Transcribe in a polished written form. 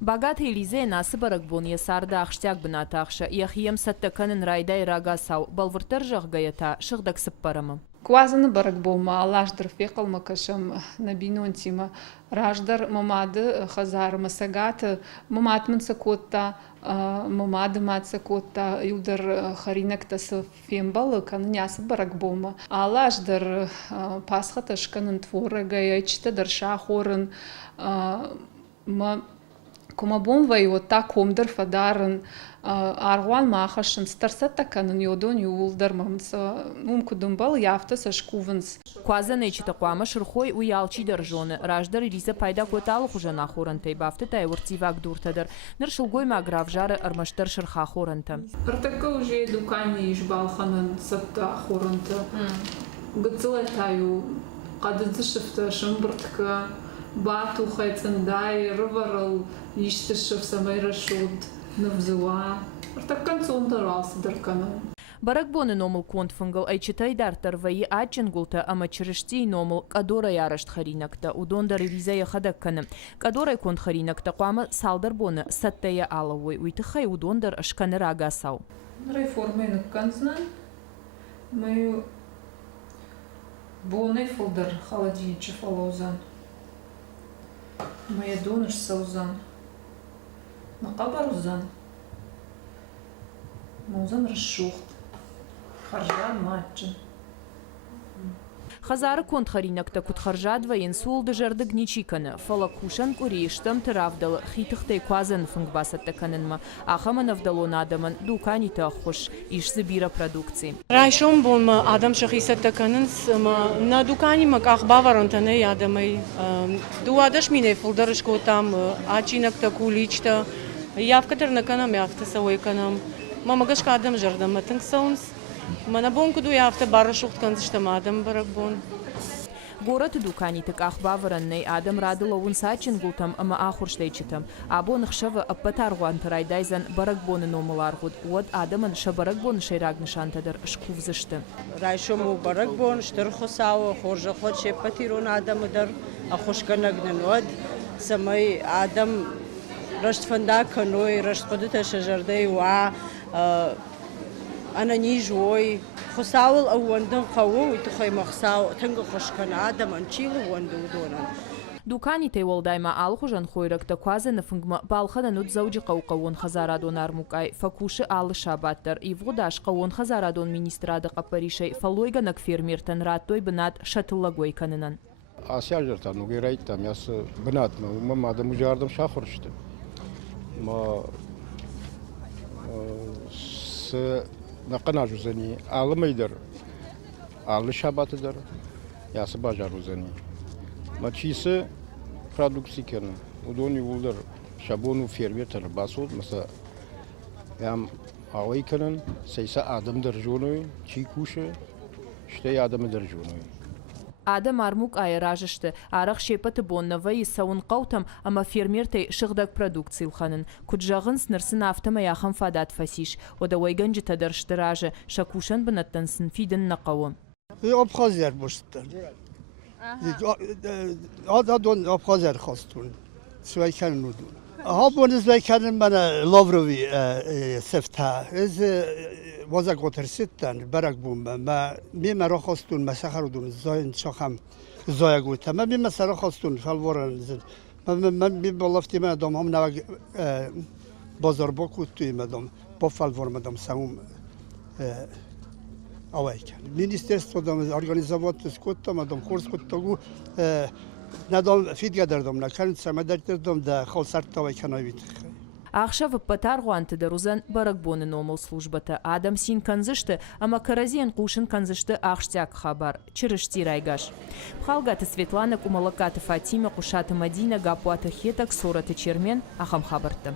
Багат Елизе насы баракбон есарды ақштяк бната ақша. Яхием саттаканын райдай рагасау. Балвыртар жағгайата шығдаксып барамы. Квазаны баракбома алаждыр фекал макашам набинон тима. Раждар мамады хазар масагат мамат мансакотта мамады матсакотта юлдар харинактасы фембалы каннясы баракбома. Алаждар пасхаташканын творы гаячта дарша хорын Комабон вот так комдер фадарен аргуан махашен старсата канун йодон юлдар мамца кудумбал яфтас ашкувенс. Квазаны читакуама шырхой уялчи держоны. Раждар Элиза пайда котал хужана хорынтай бафты тайвуртивак дуртадыр. Ныршылгой маграв жары армаштар шырха хорынта. Артака уже дукани ишбалханын сатта хорынта. Гыцылатаю кадыдышыфта шымбыртка бату хайцандай рыварыл иштышыв самай рашуд навзуа. Артакан сондарался даркана. Баракбоны номыл контфынгыл айчитай дартар ваи ачынгулта ама чырышти номыл кадора ярашт харинакта. Удондар Элиза яхадакканы. Кадорай конт харинакта куама салдар боны саттая алавой. Уйтыхай удондар ашканы рагасау. Реформы канзнан. Мою боны фолдар холодильниче фалозан. Моя доныш саузан. Макабарузан. Маузан расшухт. Харжан матчын. Хазары конт харинакта кутхаржадва инсулды жарды гничиканы. Фалакушан куриштам тыравдалы хитыхтай квазан фунгбасаттаканынма. Ахаман авдалон адаман дукани тахуш. Ишзы бира продукции. Райшом болма адам шахисаттаканынс на дукани мак ахбаварантаны ядамай. Дуадаш мине фулдарышко там ачинакта куличта. Явкатырнаканам явтасавойканам. Мамагашка адам жардаматынг саунс. Манабон куду яфта барашухт канзыштам адам баракбон. Город дуканитык ахбавараннай адам радылауын сачин гултам ама ахурштайчитам. Абон хшава аппатаргуан тарайдайзан баракбоны номаларгуд. Вот адаман шабаракбон шайрагнышантадыр шкувзышты. Райшому баракбон штырхосау хоржа хоче патирон адамыдар ахушканагнан вад. Самай адам раштфанда каной раштпадыта шажардай ва أنا نيجوي خساول أو وندن قوي وتخي مخساو تنقل خشكن عدم أنشيله وندودونا. Дуканите волдайма алхужан хойракта квазаны фынгма балхада нут зауджи қауқауын хазарадон армукай факуши алы шабаттар и вудаш қауын хазарадон министрады қапаришай фалойганак фермертан раттой бынат шатыллагой канынан. Асяжыртан угерайттам ясы бынат ма адам ужардым шахуршты. Ма с نقنا جوزني عالم يدر عال شابات در يا سبا جاروزني ما تشيس برودكسي كن ودوني ولدر شابونو فيرمير تر باسود مثلا يام اوي كنن سيسا ادم درجونوي چي كوشه شتي ادم درجونوي Адам армук айражышты. Арах шепаты боннавай саун қаутам, ама фермертай шығдак продукции лханын. Куджағын снырсын автома яхам фадат фасиш. Ода ойган житадаршты ражы. Шакушан бынаттансын фиден нақауы. Абхазияр бошттан. Ададон Абхазияр хастун. Свайкан нудун. Хабон свайкан мана Лаврови сефта. وازا گوترسیدن برگ بوم ما میم را خواستون مسخرودون زاین شخم زایا گوته ما میم مسخر خواستون فالورن زد من میم بالافتی من دام هم نوع بازار بکوت توی مدام با فالور مدام سوم آوای کن مینیسترستو دام ارگانیزوات سکوت مدام خورس کت تگو ندام فیدیا دردم نکرد سمدر دردم ده خالصرت آوای کنایویت Ахша ваппатар гуанты дарузан баракбоны номал службата. Адам син канзышты, ама каразиен кушин канзышты ахштяк хабар. Чырышти райгаш. Пхалгаты Светлана Кумалакаты Фатима Кушата Мадина Гапуата Хетак Сораты Чермен Ахам хабарты.